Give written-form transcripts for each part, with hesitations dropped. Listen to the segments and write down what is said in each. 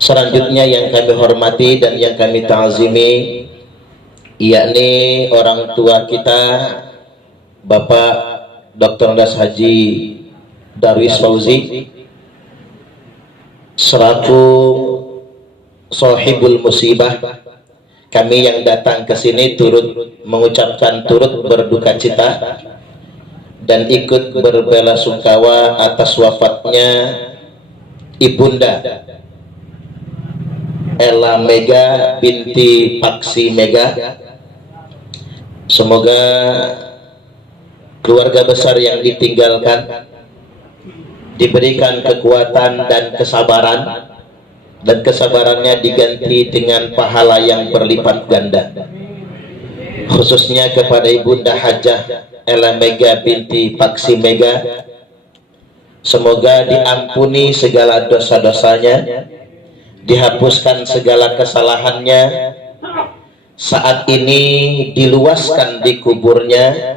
Selanjutnya yang kami hormati dan yang kami ta'zimi, yakni orang tua kita Bapak Dr. Das Haji Darwis Fauzi selaku sahibul musibah. Kami yang datang ke sini turut mengucapkan turut berduka cita dan ikut berbelasungkawa atas wafatnya Ibunda Ella Mega binti Paksi Mega. Semoga keluarga besar yang ditinggalkan diberikan kekuatan dan kesabaran, dan kesabarannya diganti dengan pahala yang berlipat ganda, khususnya kepada Ibunda Hajah Ella Mega binti Paksi Mega. Semoga diampuni segala dosa-dosanya, dihapuskan segala kesalahannya, saat ini diluaskan di kuburnya,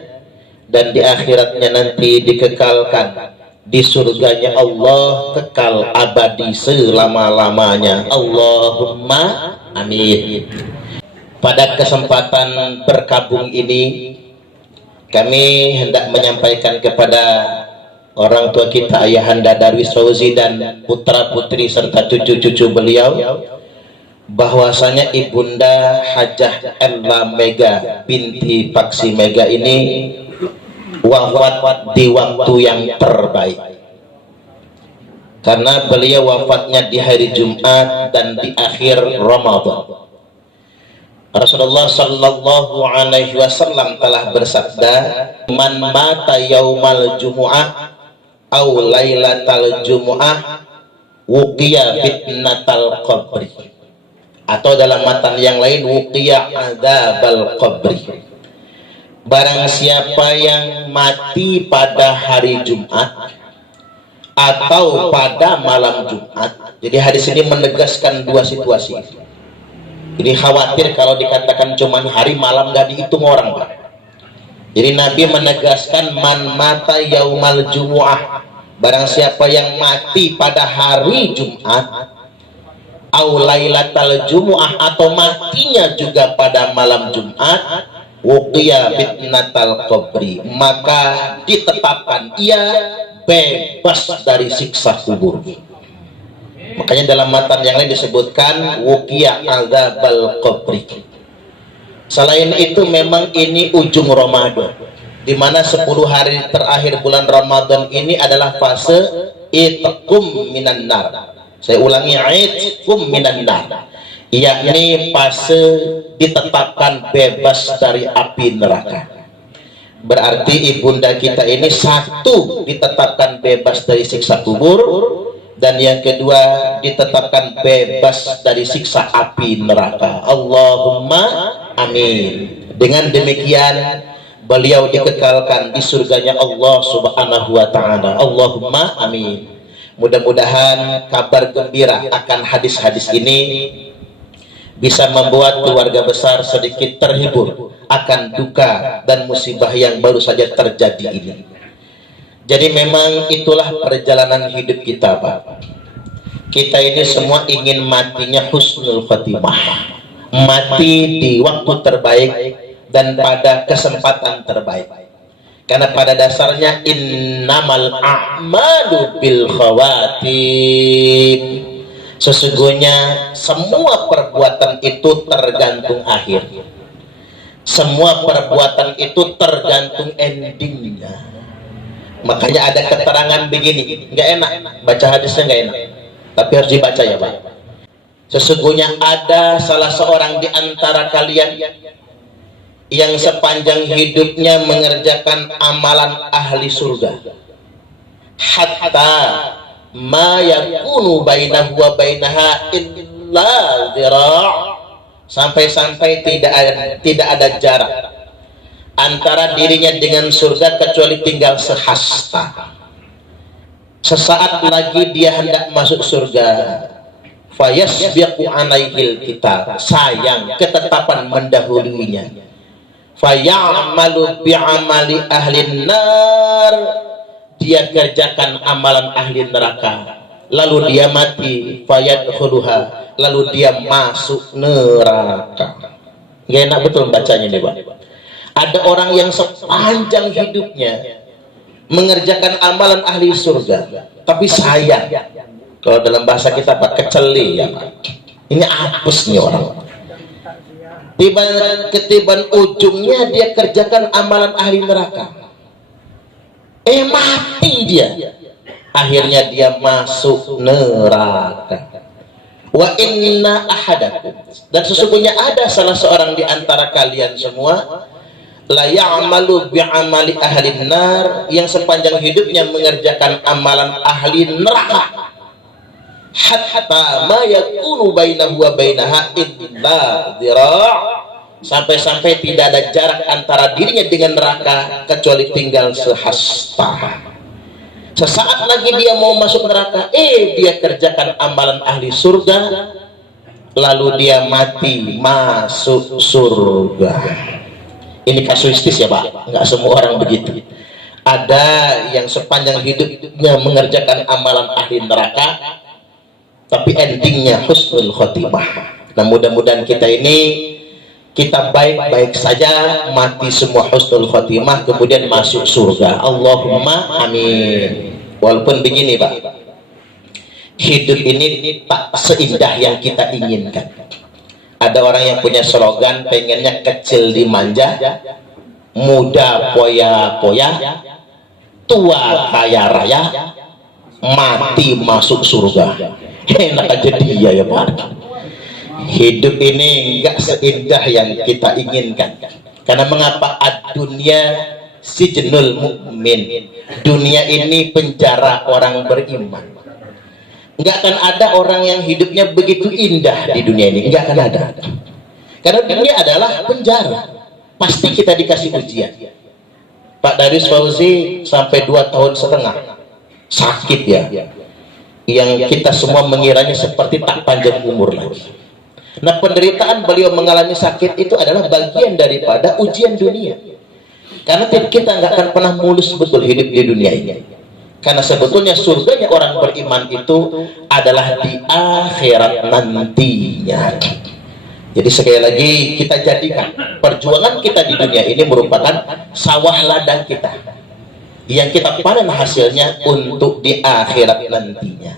dan di akhiratnya nanti dikekalkan di surganya Allah, kekal abadi selama-lamanya. Allahumma amin. Pada kesempatan berkabung ini, kami hendak menyampaikan kepada orang tua kita Ayahanda Darwis Fauzi dan putra putri serta cucu-cucu beliau bahwasanya Ibunda Hajah Ella Mega binti Paksi Mega ini wafat di waktu yang terbaik, karena beliau wafatnya di hari Jumat dan di akhir Ramadan. Rasulullah Sallallahu Alaihi Wasallam telah bersabda, "Man mata yaumal jumu'ah aw lailatal jumu'ah wuqiya fitnatal qabri," atau dalam matan yang lain wuqiya adzabal qabri. Barang siapa yang mati pada hari Jumat atau pada malam Jumat. Jadi hadis ini menegaskan dua situasi. Jadi khawatir kalau dikatakan cuman hari, malam gak dihitung orang, Pak. Jadi Nabi menegaskan man mata yaumal jumu'ah, barang siapa yang mati pada hari Jumat, au lailatal jumu'ah, atau matinya juga pada malam Jumat, wuqiya fitnatal qabri, maka ditetapkan ia bebas dari siksa kubur. Makanya dalam matan yang lain disebutkan wuqiya adzabal qabri. Selain itu memang ini ujung Ramadan, di mana 10 hari terakhir bulan Ramadan ini adalah fase itqum minan nar. Saya ulangi, itqum minan nar, yakni fase ditetapkan bebas dari api neraka. Berarti ibunda kita ini satu ditetapkan bebas dari siksa kubur, dan yang kedua ditetapkan bebas dari siksa api neraka. Allahumma amin. Dengan demikian beliau dikekalkan di surganya Allah Subhanahu wa ta'ala. Allahumma amin. Mudah-mudahan kabar gembira akan hadis-hadis ini bisa membuat keluarga besar sedikit terhibur akan duka dan musibah yang baru saja terjadi ini. Jadi memang itulah perjalanan hidup kita, Pak. Kita ini semua ingin matinya husnul khotimah, mati di waktu terbaik dan pada kesempatan terbaik. Karena pada dasarnya innamal a'malu bil khawatim, sesungguhnya semua perbuatan itu tergantung akhir. Semua perbuatan itu tergantung endingnya. Makanya ada keterangan begini, nggak enak baca hadisnya, nggak enak, tapi harus dibaca ya, Pak. Sesungguhnya ada salah seorang di antara kalian yang sepanjang hidupnya mengerjakan amalan ahli surga, hatta ma yakunu bainahu wa bainaha illa zira', sampai-sampai tidak ada jarak antara dirinya dengan surga kecuali tinggal sehasta. Sesaat lagi dia hendak masuk surga, fayasbiqu alaihil kitab, sayang ketetapan mendahuluinya, fayamalu bi'amali ahlin nar, dia kerjakan amalan ahli neraka, lalu dia mati, fayadkhuluha, lalu dia masuk neraka. Gak enak betul bacanya nih Pak. Ada orang yang sepanjang hidupnya mengerjakan amalan ahli surga, tapi sayang, kalau dalam bahasa kita Pak, keceli ya Pak. Ini apes nih orang. Ketiban ujungnya dia kerjakan amalan ahli neraka, mati dia, akhirnya dia masuk neraka. Wa inna ahadakum, dan sesungguhnya ada salah seorang di antara kalian semua, la ya'malu bi'amali ahli nar, yang sepanjang hidupnya mengerjakan amalan ahli neraka, hatta ma yakunu bainahu wa bainaha illa dhira', sampai-sampai tidak ada jarak antara dirinya dengan neraka kecuali tinggal sehasta. Sesaat lagi dia mau masuk neraka, dia kerjakan amalan ahli surga, lalu dia mati masuk surga. Ini kasuistis ya Pak, nggak semua orang begitu. Ada yang sepanjang hidupnya mengerjakan amalan ahli neraka, tapi endingnya husnul khotimah. Nah mudah-mudahan kita ini, kita baik-baik saja, mati semua husnul khotimah, kemudian masuk surga. Allahumma amin. Walaupun begini Pak, hidup ini tak seindah yang kita inginkan. Ada orang yang punya slogan, pengennya kecil dimanja, muda poya-poya, tua kaya raya, mati masuk surga. Enak aja dia ya Pak. Hidup ini enggak seindah yang kita inginkan. Karena mengapa? Ad-dunya sijnul mu'min, dunia ini penjara orang beriman. Enggak akan ada orang yang hidupnya begitu indah di dunia ini, enggak akan ada. Karena dunia adalah penjara. Pasti kita dikasih ujian. Pak Darius Fauzi sampai 2 tahun setengah sakit ya, yang kita semua mengiranya seperti tak panjang umur lagi. Nah penderitaan beliau mengalami sakit itu adalah bagian daripada ujian dunia. Karena kita nggak akan pernah mulus betul hidup di dunia ini. Karena sebetulnya surganya orang beriman itu adalah di akhirat nantinya. Jadi sekali lagi kita jadikan perjuangan kita di dunia ini merupakan sawah ladang kita, yang kita panen hasilnya untuk di akhirat nantinya.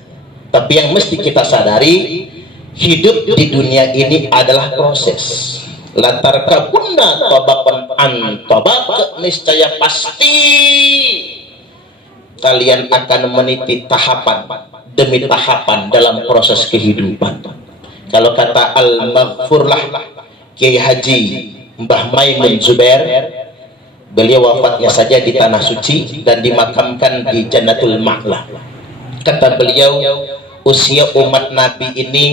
Tapi yang mesti kita sadari, hidup di dunia ini adalah proses. Lantar kabunda tabaqan an tabaq, niscaya pasti kalian akan meniti tahapan demi tahapan dalam proses kehidupan. Kalau kata Al-Maghfurlah Kiai Haji Mbah Maimun Zubair, beliau wafatnya saja di Tanah Suci dan dimakamkan di Jannatul Ma'la. Kata beliau, usia umat Nabi ini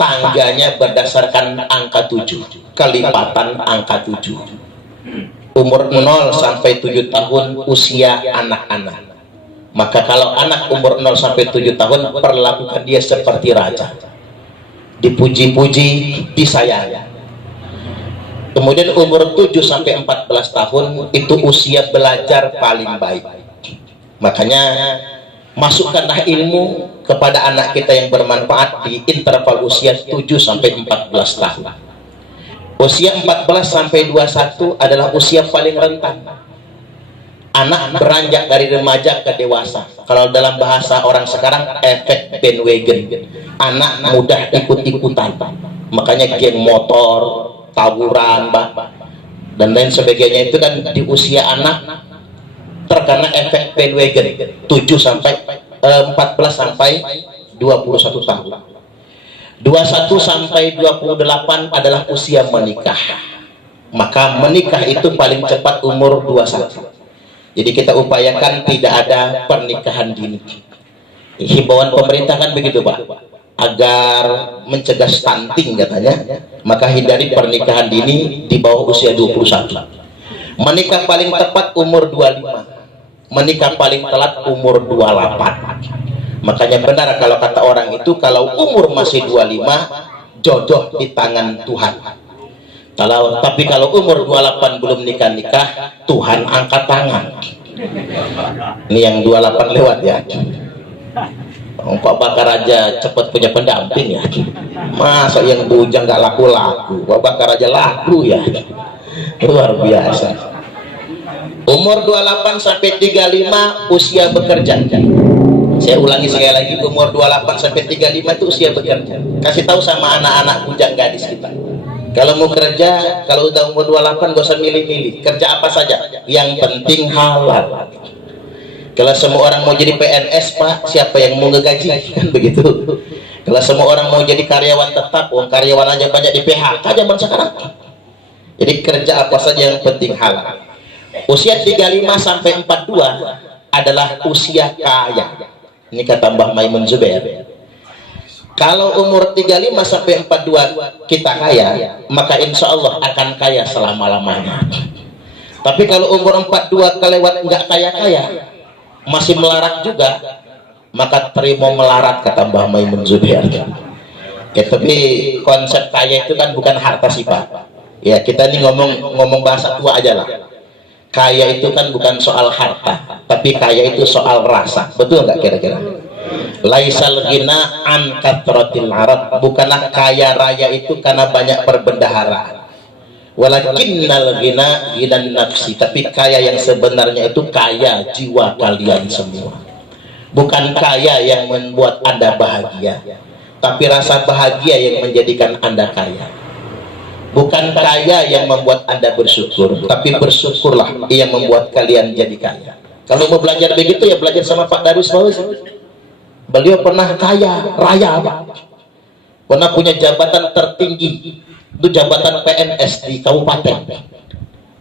tangganya berdasarkan angka 7, kelipatan angka 7. Umur 0 sampai 7 tahun usia anak-anak. Maka kalau anak umur 0 sampai 7 tahun, perlakukan dia seperti raja, dipuji-puji, disayang. Kemudian umur 7 sampai 14 tahun itu usia belajar paling baik. Makanya masukkanlah ilmu kepada anak kita yang bermanfaat di interval usia 7 sampai 14 tahun. Usia 14 sampai 21 adalah usia paling rentan. Anak beranjak dari remaja ke dewasa. Kalau dalam bahasa orang sekarang, efek bandwagon. Anak mudah ikut-ikutan. Makanya geng motor, tawuran, dan lain sebagainya itu kan di usia anak terkena efek bandwagon 7 sampai 14 sampai 21 tahun. 21 sampai 28 adalah usia menikah. Maka menikah itu paling cepat umur 21. Jadi kita upayakan tidak ada pernikahan dini. Himbauan pemerintah kan begitu Pak, agar mencegah stunting katanya, maka hindari pernikahan dini di bawah usia 21. Menikah paling tepat umur 25, menikah paling telat umur 28. Makanya benar kalau kata orang itu, kalau umur masih 25, jodoh di tangan Tuhan. Tapi kalau umur 28 belum nikah-nikah, Tuhan angkat tangan. Ini yang 28 lewat ya. Pak Bakar aja cepat punya pendamping ya, masa yang bujang nggak laku-laku, Pak Bakar aja laku ya, luar biasa. Umur 28 sampai 35 usia bekerja. Saya ulangi sekali lagi, umur 28 sampai 35 itu usia bekerja. Kasih tahu sama anak-anak bujang gadis kita, kalau mau kerja, kalau udah umur 28 gak usah milih-milih, kerja apa saja yang penting halal. Kalau semua orang mau jadi PNS, Pak, siapa yang mau ngegaji? Kan begitu. Kalau semua orang mau jadi karyawan tetap, karyawan aja banyak di PHK zaman sekarang. Jadi kerja apa saja yang penting halal. Usia 35 sampai 42 adalah usia kaya. Ini kata Mbah Maimun Zubair. Kalau umur 35 sampai 42 kita kaya, maka insya Allah akan kaya selama-lamanya. Tapi kalau umur 42 kelewat nggak kaya-kaya, masih melarat juga, maka terima melarat, kata Mbah Maimun Zubair. Ya, tapi konsep kaya itu kan bukan harta sih Pak. Ya, kita ini ngomong bahasa tua aja lah. Kaya itu kan bukan soal harta, tapi kaya itu soal rasa. Betul nggak kira-kira? Laisal ghina an kathratil arad, bukanlah kaya raya itu karena banyak perbendaharaan. Walakinnal ghina ghinan nafsi, tapi kaya yang sebenarnya itu kaya jiwa kalian semua. Bukan kaya yang membuat Anda bahagia, tapi rasa bahagia yang menjadikan Anda kaya. Bukan kaya yang membuat Anda bersyukur, tapi bersyukurlah yang membuat kalian jadi kaya. Kalau mau belajar begitu ya belajar sama Pak Darus Fauzi. Beliau pernah kaya raya, pernah punya jabatan tertinggi, itu jabatan PNS di kabupaten.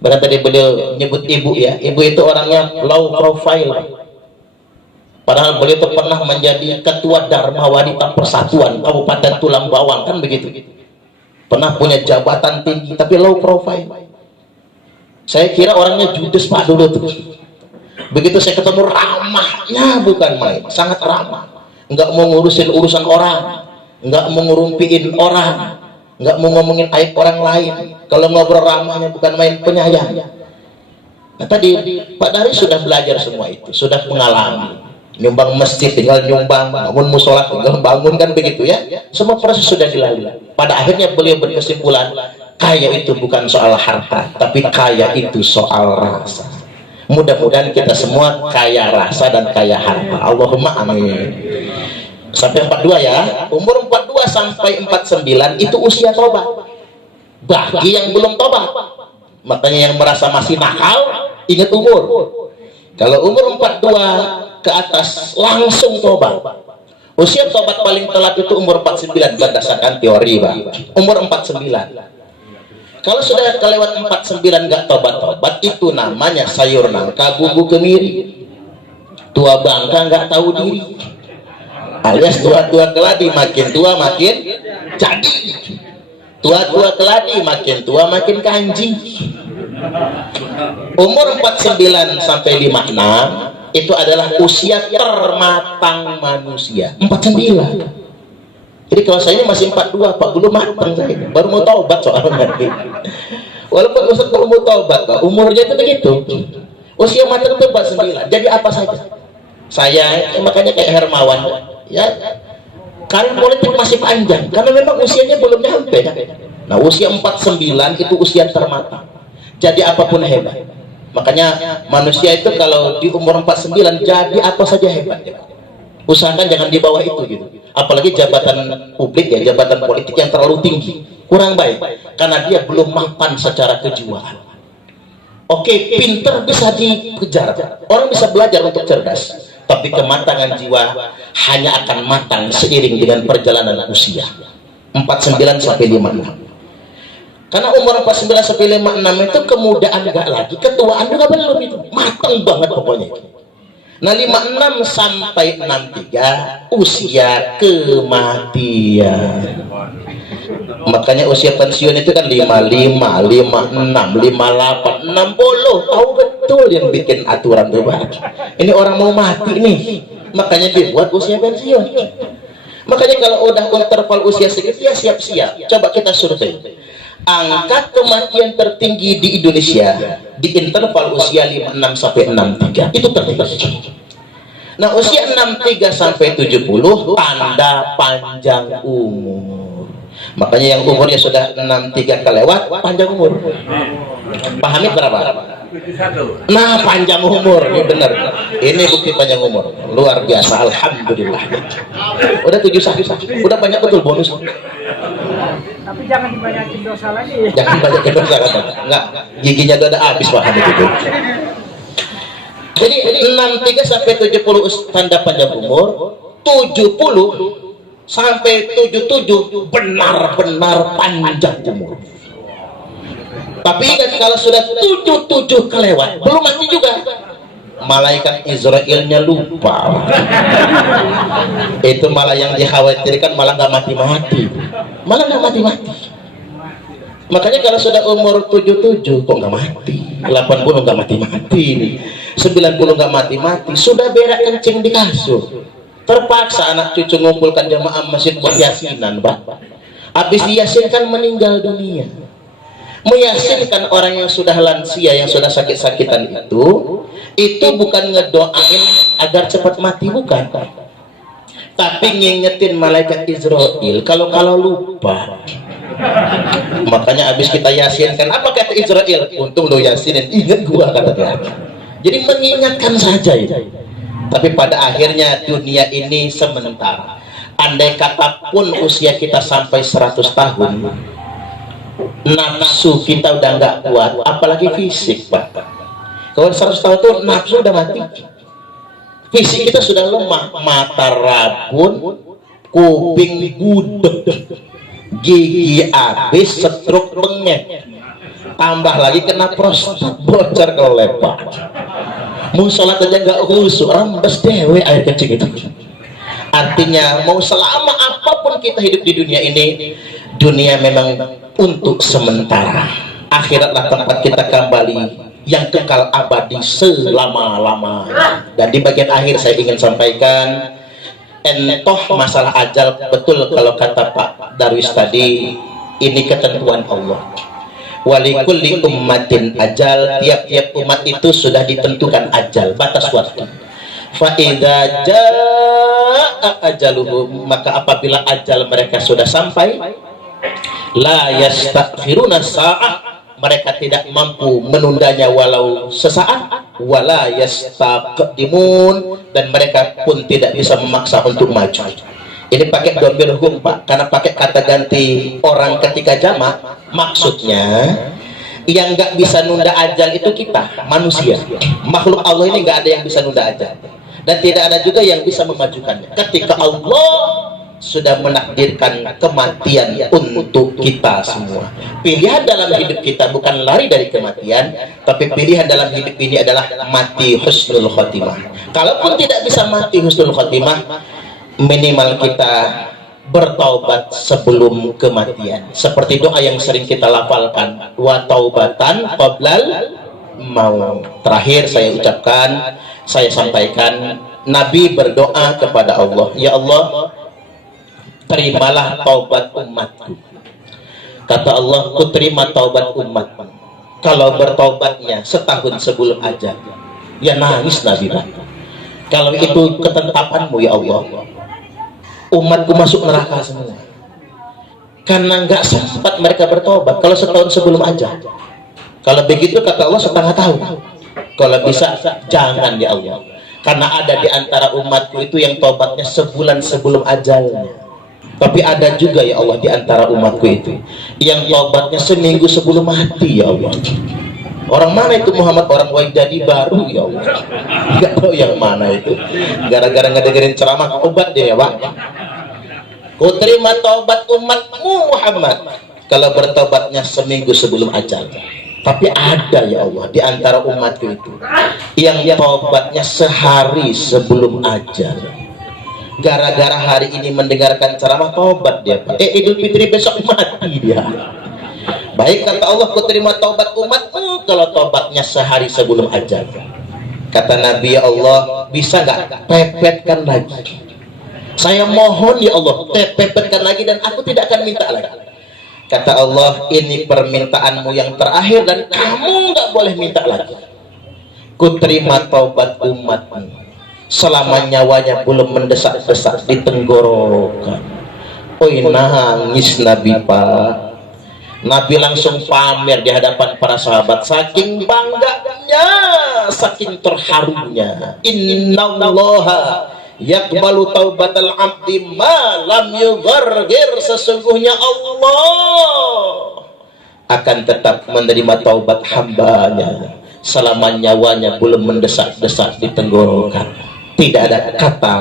Berarti tadi beliau nyebut ibu ya, ibu itu orangnya low profile, padahal beliau itu pernah menjadi ketua Dharma Wanita Persatuan Kabupaten Tulang Bawang, kan begitu. Pernah punya jabatan tinggi tapi low profile. Saya kira orangnya judes Pak dulu tuh. Begitu saya ketemu, ramahnya bukan main, sangat ramah. Nggak mau ngurusin urusan orang, nggak mau ngurumpiin orang, nggak mau ngomongin aib orang lain. Kalau ngobrol ramahnya bukan main, penyayang. Nah tadi Pak Dari sudah belajar semua itu, sudah mengalami. Nyumbang masjid tinggal nyumbang, bangun musola tinggal bangun, kan begitu ya. Semua proses sudah dilalui. Pada akhirnya beliau berkesimpulan, kaya itu bukan soal harta, tapi kaya itu soal rasa. Mudah-mudahan kita semua kaya rasa dan kaya harta. Allahumma amin. Sampai 42 ya. Umur 42 sampai 49 itu usia tobat. Bagi yang belum tobat, makanya yang merasa masih nakal, ingat umur. Kalau umur 42 ke atas langsung tobat. Usia tobat paling telat itu umur 49 berdasarkan teori, Pak. Umur 49. Kalau sudah kelewat 49 nggak tobat-tobat, itu namanya sayur nangka bumbu kemiri. Tua bangka nggak tahu diri, alias tua-tua keladi, makin tua makin jadi. Tua-tua keladi makin tua makin kanji. Umur 49 sampai 56 itu adalah usia termatang manusia. 49. Jadi kalau saya ini masih 42, Pak, belum matang saya, baru mau taubat soalnya. Walaupun Ustaz baru mau taubat, Pak, umurnya itu begitu. Usia matang itu 49. Jadi apa saja? Saya makanya kayak Hermawan, ya, karir politik masih panjang karena memang usianya belum nyampe. Nah, usia 49 itu usia termatang. Jadi apapun hebat. Makanya manusia itu kalau di umur 49 jadi apa saja hebat. Usahakan jangan di bawah itu gitu. Apalagi jabatan publik ya, jabatan politik yang terlalu tinggi, kurang baik karena dia belum mapan secara kejiwaan. Oke, pinter bisa dikejar, orang bisa belajar untuk cerdas, tapi kematangan jiwa hanya akan matang seiring dengan perjalanan usia 49 sampai 56. Karena umur 49 sampai 56 itu kemudaan enggak lagi, ketuaan juga belum, itu matang banget pokoknya. Nah, 56 sampai 63 usia kematian. Makanya usia pensiun itu kan 55, 56, 58, 60. Tahu betul yang bikin aturan tuh, Pak. Ini orang mau mati nih, makanya dibuat usia pensiun. Makanya kalau udah interval usia segitu ya siap-siap. Coba kita survei. Angka kematian tertinggi di Indonesia di interval usia 56 sampai 63 itu tertinggi. Nah, usia 63 sampai 70 tanda panjang umur. Makanya yang umurnya sudah 63 kelewat panjang umur. Pahami berapa? Nah, panjang umur ini benar. Ini bukti panjang umur. Luar biasa, alhamdulillah. Udah 71, udah banyak betul bonus. Tapi jangan dibanyakin dosa lagi. Jangan banyakin dosa kata. Enggak, giginya udah ada habis bahan itu. Jadi 63 sampai 70 tanda panjang umur, 70 sampai 77 benar-benar panjang umur. Tapi ingat, kalau sudah 77 kelewat, belum mati juga, malaikat Israelnya lupa. Itu malah yang dikhawatirkan, malah nggak mati-mati, malah nggak mati-mati. Makanya kalau sudah umur 77 kok nggak mati, 80 nggak mati-mati, 90 nggak mati-mati, sudah berak kencing di kasur, terpaksa anak cucu ngumpulkan jamaah masjid buat yasinan, Pak. Habis diyasinkan meninggal dunia. Meyasinkan orang yang sudah lansia, yang sudah sakit-sakitan itu bukan ngedoain agar cepat mati, bukan, tapi ngingetin malaikat Israel kalau lupa. Makanya habis kita yasinkan, apa kata Israel? Untung lo yasinin, ingat gua, kata dia. Jadi mengingatkan saja itu. Tapi pada akhirnya dunia ini sementara. Andai kata pun usia kita sampai 100 tahun, nafsu kita udah nggak kuat, apalagi fisik, Pak. Kalau 100 tahun itu nafsu udah mati, fisik kita sudah lemah, mata rabun, kuping budek, gigi habis, stroke bengek, tambah lagi kena prostat, bocor ke lepak, mau sholat aja nggak khusyuk, rambes dewe air kecil itu. Artinya mau selama apapun kita hidup di dunia ini, dunia memang untuk sementara. Akhiratlah tempat kita kembali yang kekal abadi selama-lamanya. Dan di bagian akhir saya ingin sampaikan, entoh masalah ajal, betul kalau kata Pak Darwis tadi, ini ketentuan Allah. Walikulli ummatin ajal, tiap-tiap umat itu sudah ditentukan ajal, batas waktu. Fa idza jaa ajaluhum, maka apabila ajal mereka sudah sampai, la yastaghfiruna sa'ah, mereka tidak mampu menundanya walau sesaat, wala yastaqdimun, dan mereka pun tidak bisa memaksa untuk maju. Ini pakai dhamir hum, Pak, karena pakai kata ganti orang ketika jamak. Maksudnya yang nggak bisa nunda ajal itu kita manusia, makhluk Allah ini nggak ada yang bisa nunda ajal, dan tidak ada juga yang bisa memajukannya. Ketika Allah sudah menakdirkan kematian untuk kita semua, pilihan dalam hidup kita bukan lari dari kematian, tapi pilihan dalam hidup ini adalah mati husnul khotimah. Kalaupun tidak bisa mati husnul khotimah, minimal kita bertaubat sebelum kematian, seperti doa yang sering kita lafalkan, wa taubatan qoblal maut. Terakhir saya ucapkan, saya sampaikan, Nabi berdoa kepada Allah, ya Allah, terimalah taubat umatku. Kata Allah, ku terima taubat umatku kalau bertaubatnya setahun sebelum ajal. Ya nangis Nabi. Kalau itu ketetapanmu ya Allah, umatku masuk neraka semua, karena nggak sempat mereka bertobat kalau setahun sebelum ajal. Kalau begitu kata Allah, setengah tahun. Kalau bisa jangan ya Allah, karena ada di antara umatku itu yang tobatnya sebulan sebelum ajalnya. Tapi ada juga ya Allah di antara umatku itu yang tobatnya seminggu sebelum mati ya Allah. Orang mana itu Muhammad? Orang Waidadi baru ya Allah. Nggak tahu yang mana itu. Gara-gara ngedengerin ceramah obat dia ya Pak. Ku terima taubat umatmu Muhammad kalau bertobatnya seminggu sebelum ajal. Tapi ada ya Allah di antara umatku itu yang taubatnya sehari sebelum ajal. Gara-gara hari ini mendengarkan ceramah taubat dia Pak. Idul Fitri besok mati dia. Baik kata Allah, ku terima taubat umatmu kalau taubatnya sehari sebelum ajal. Kata Nabi, ya Allah, bisa nggak pepetkan lagi? Saya mohon ya Allah, pepetkan lagi dan aku tidak akan minta lagi. Kata Allah, ini permintaanmu yang terakhir dan kamu nggak boleh minta lagi. Ku terima taubat umatmu selama nyawanya belum mendesak-desak di tenggorokan. Oi, nangis Nabi Pak. Nabi langsung pamer di hadapan para sahabat, saking bangganya, saking terharunya. Innallaha yaqbalu taubatal abdi ma lam yughargir, sesungguhnya Allah akan tetap menerima taubat hambanya selama nyawanya belum mendesak-desak di tenggorokan. Tidak ada kata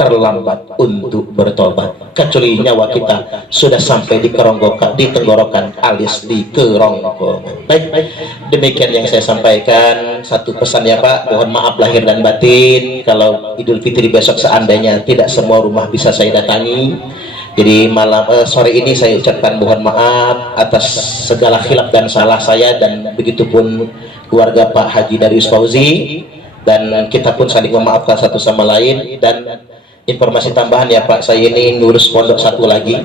terlambat untuk bertobat, kecuali nyawa kita sudah sampai di kerongkongan, di tenggorokan alias di kerongkongan. Baik, demikian yang saya sampaikan. Satu pesan ya Pak, mohon maaf lahir dan batin kalau Idul Fitri besok seandainya tidak semua rumah bisa saya datangi. Jadi sore ini saya ucapkan mohon maaf atas segala khilaf dan salah saya, dan begitupun keluarga Pak Haji Darius Fauzi, dan kita pun saling memaafkan satu sama lain. Dan informasi tambahan ya Pak, saya ini ngurus pondok satu lagi,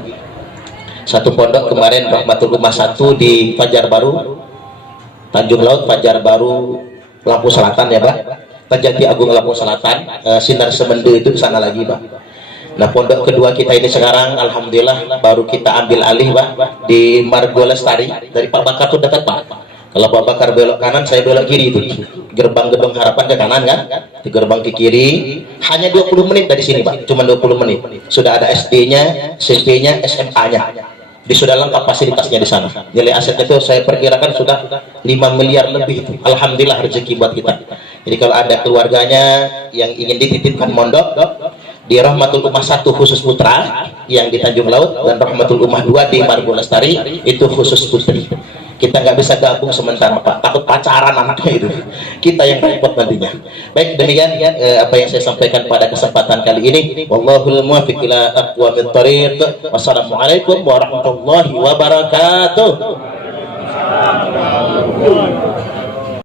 satu pondok kemarin Rahmatul Ummah 1 di Fajar Baru Tanjung Laut, Fajar Baru Lampung Selatan ya Pak, Jati Agung Lampung Selatan, Sinar Semendu itu di sana lagi Pak. Nah, pondok kedua kita ini sekarang alhamdulillah baru kita ambil alih Pak di Margo Lestari. Dari Pak Bakar tuh dekat Pak. Kalau Pak Bakar belok kanan, saya belok kiri itu. Gerbang Gedung Harapan ke kanan kan? Di gerbang ke kiri. Hanya 20 menit dari sini Pak, cuma 20 menit. Sudah ada SD-nya, SMP-nya, SMA-nya. Sudah lengkap fasilitasnya di sana. Nilai asetnya itu saya perkirakan sudah 5 miliar lebih itu. Alhamdulillah rezeki buat kita. Jadi kalau ada keluarganya yang ingin dititipkan mondok di Rahmatul Ummah 1 khusus putra yang di Tanjung Laut, dan Rahmatul Ummah 2 di Margo Lestari itu khusus putri. Kita nggak bisa gabung sementara Pak, takut pacaran anaknya itu, kita yang repot nantinya. Baik, demikian apa yang saya sampaikan pada kesempatan kali ini. Wallahul muwaffiq ila aqwamit thoriq. Wassalamualaikum warahmatullahi wabarakatuh.